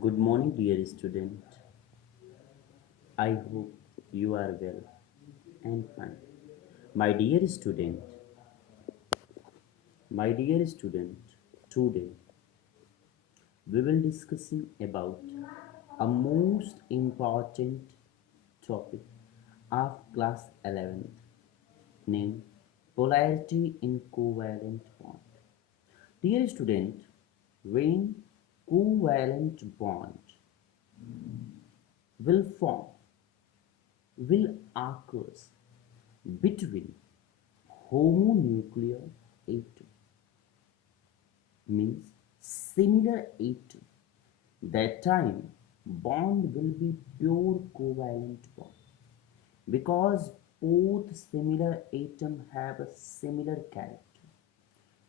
Good morning, dear student. I hope you are well and fine. My dear student, today we will discussing about a most important topic of class 11th named polarity in covalent bond. Dear student, when covalent bond will form will occurs between homonuclear atom means similar atom. That time bond will be pure covalent bond because both similar atom have a similar character.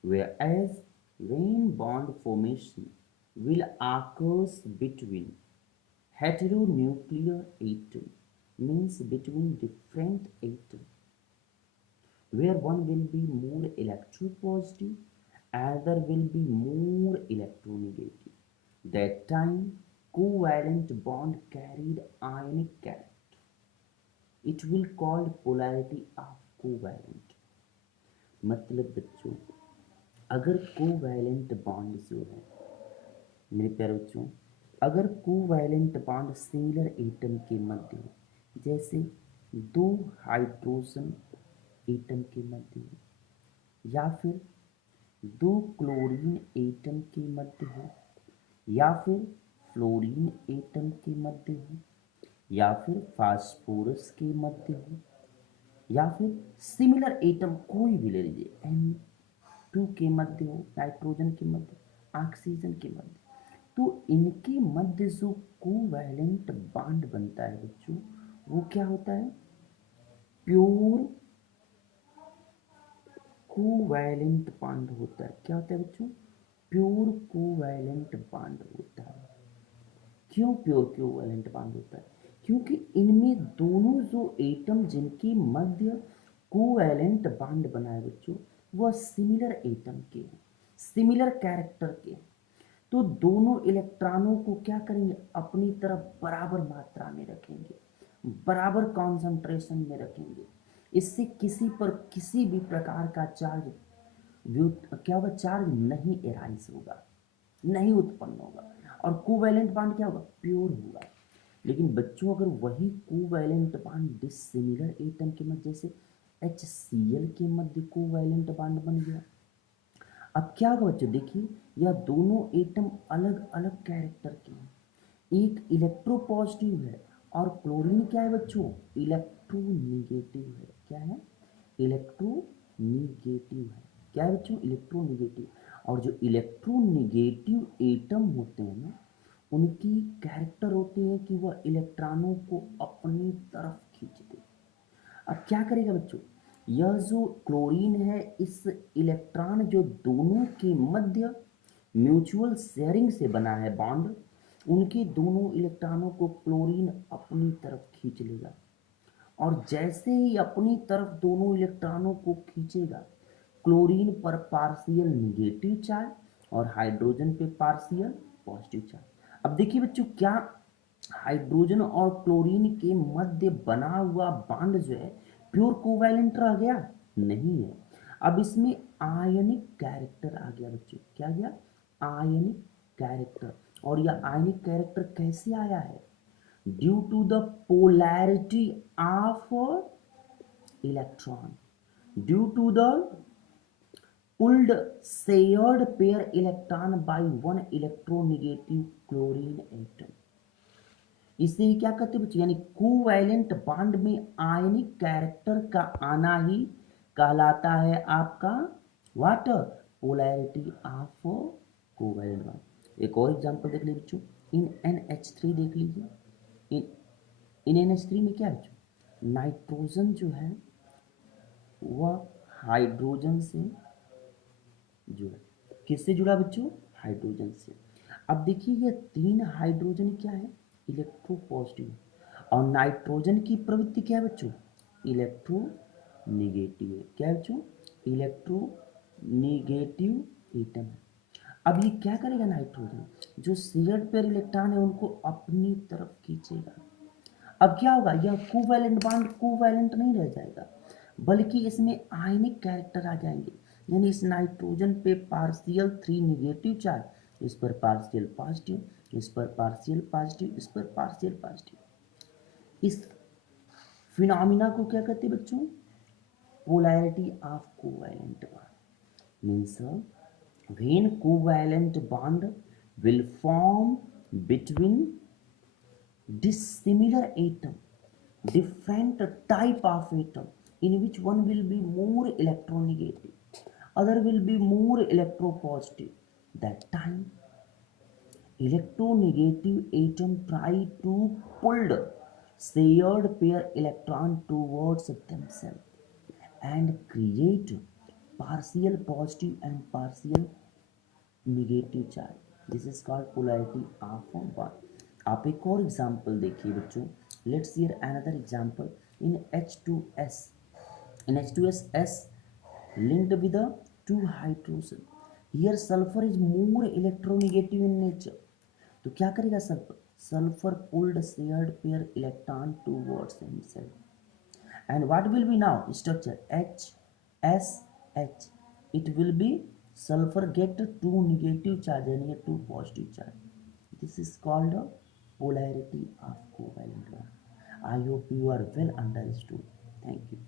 Whereas when bond formation will occurs between heteronuclear atom means between different atom where one will be more electropositive, other will be more electronegative. That time, covalent bond carried ionic character. It will called polarity of covalent. मतलब बच्चों अगर covalent bond जो है मेरे प्यारे बच्चों अगर covalent bond similar atom के मध्य हो जैसे दो हाइड्रोजन एटम के मध्य हो या फिर दो क्लोरीन एटम के मध्य हो या फिर फ्लोरीन एटम के मध्य हो या फिर फास्फोरस के मध्य हो या फिर सिमिलर एटम कोई भी ले लीजिए N2 के मध्य हो नाइट्रोजन के मध्य ऑक्सीजन के मध्य तो इनके मध्य जो कोवैलेंट बॉन्ड बनता है बच्चों वो क्या होता है प्योर कोवैलेंट बॉन्ड होता है क्या होता है बच्चों प्योर कोवैलेंट बॉन्ड होता है क्यों प्योर कोवैलेंट बॉन्ड होता है क्योंकि इनमें दोनों जो एटम जिनके मध्य कोवैलेंट बॉन्ड बना है बच्चों वह सिमिलर एटम के हैं सिमिलर कैरेक्टर के हैं तो दोनों इलेक्ट्रॉनों को क्या करेंगे अपनी तरफ बराबर मात्रा में रखेंगे बराबर कॉन्सेंट्रेशन में रखेंगे इससे किसी पर किसी भी प्रकार का चार्ज क्या होगा चार्ज नहीं एराइज होगा नहीं उत्पन्न होगा और कोवैलेंट बॉन्ड क्या होगा प्योर होगा लेकिन बच्चों अगर वही कोवैलेंट बॉन्ड डिसिमिलर एटम के मध्य जैसे HCl के मध्य कोवैलेंट बॉन्ड बन गया अब क्या होगा बच्चों देखिए यह दोनों एटम अलग अलग कैरेक्टर के हैं एक इलेक्ट्रोपॉजिटिव है और क्लोरीन क्या है बच्चों इलेक्ट्रोनिगेटिव है क्या है इलेक्ट्रोनिगेटिव है क्या है बच्चों इलेक्ट्रोनिगेटिव और जो इलेक्ट्रोनिगेटिव एटम होते हैं ना उनकी कैरेक्टर होती है कि वह इलेक्ट्रॉनों को अपनी तरफ खींच दे अब क्या करेगा बच्चों यह जो क्लोरीन है इस इलेक्ट्रॉन जो दोनों के मध्य म्यूचुअल शेयरिंग से बना है बॉन्ड उनके दोनों इलेक्ट्रॉनों को क्लोरीन अपनी तरफ खींच लेगा और जैसे ही अपनी तरफ दोनों इलेक्ट्रॉनों को खींचेगा क्लोरीन पर पार्शियल निगेटिव चार्ज और हाइड्रोजन पे पार्शियल पॉजिटिव चार्ज अब देखिए बच्चों क्या हाइड्रोजन और क्लोरीन के मध्य बना हुआ बॉन्ड जो है प्योर कोवैलेंट रह गया नहीं है अब इसमें आयनिक कैरेक्टर आ गया बच्चों क्या गया आयनिक कैरेक्टर और यह आयनिक कैरेक्टर कैसे आया है due to the polarity of electron due to the pulled shared pair electron by one electronegative chlorine atom इसे ही क्या कहते हैं बच्चों यानी कोवैलेंट बॉन्ड में आयनिक कैरेक्टर का आना ही कहलाता है आपका what polarity of covalent bond एक और एग्जांपल देख लीजिए बच्चों इन NH3 देख लीजिए इन NH3 में क्या है बच्चों नाइट्रोजन जो है वह हाइड्रोजन से जुड़ा किससे जुड़ा बच्चों हाइड्रोजन से अब देखिए ये तीन हाइड्रोजन क्या है इलेक्ट्रोपॉजिटिव और नाइट्रोजन की प्रवृत्ति क्या है बच्चों इलेक्ट्रोनिगेटिव है क्या है बच्चों इलेक्ट्रोनिगेटिव एटम है अब ये क्या करेगा नाइट्रोजन जो शेयर्ड पेयर इलेक्ट्रॉन है उनको अपनी तरफ खींचेगा। अब क्या होगा, यह कोवैलेंट बॉन्ड कोवैलेंट नहीं रह जाएगा, बल्कि इसमें आयनिक कैरेक्टर आ जाएंगे। यानी इस नाइट्रोजन पे पार्शियल 3 निगेटिव चार्ज, इस पर पार्शियल पॉजिटिव, इस पर पार्शियल पॉजिटिव, इस पर पार्शियल पॉजिटिव। इस फिनोमिना को क्या कहते हैं बच्चों, polarity of covalent bond. Means when covalent bond will form between dissimilar atom, different type of atom, in which one will be more electronegative, other will be more electropositive. That time electronegative atom try to pull shared pair electron towards themselves and create partial positive and partial negative charge. This is called polarity of bond. आप एक और example देखिए बच्चों, let's hear another example in H2S। in H2S S linked with the two hydrogen, here sulfur is more electronegative in nature। तो क्या करेगा sulphur, sulphur pulled shared pair electron towards himself. and what will be now structure HSH, it will be sulfur get two negative charge and a two positive charge. This is called a polarity of covalent bond. I hope you are well understood. Thank you.